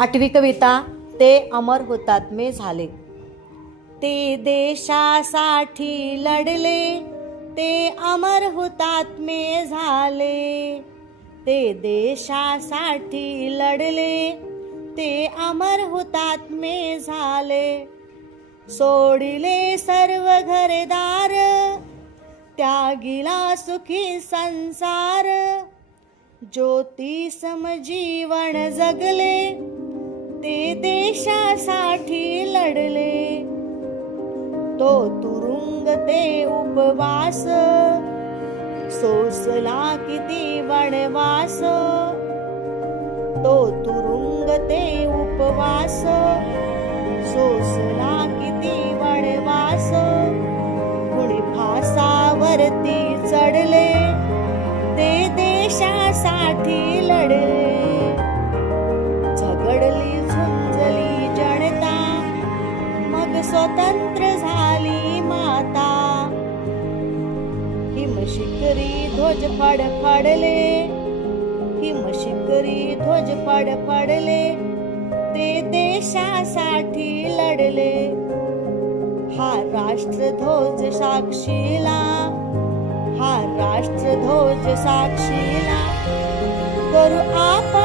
आठवी कविता ते अमर हुतात्मे झाले. ते देशासाठी लढले, ते अमर हुतात्मे झाले. ते देशासाठी लढले, ते अमर हुतात्मे झाले. सोडिले सर्व घरदार, त्यागिला सुखी संसार. ज्योती समजीवन जगले, ते देशासाठी लढले. तो तुरुंग ते उपवास, सोसला किती वनवास. तो तुरुंग ते उपवास, सोसला किती वनवास. कुणी फासावरती चढले, ते देशासाठी लढले. झगडली झुंजली जनता, मग स्वतंत्र झाली माता. हिमशिखरी ध्वज फडफडले, हिमशिखरी ध्वज फडफडले. ते देशासाठी लढले. हा राष्ट्रध्वज साक्षीला, हा राष्ट्रध्वज साक्षीला. करू आप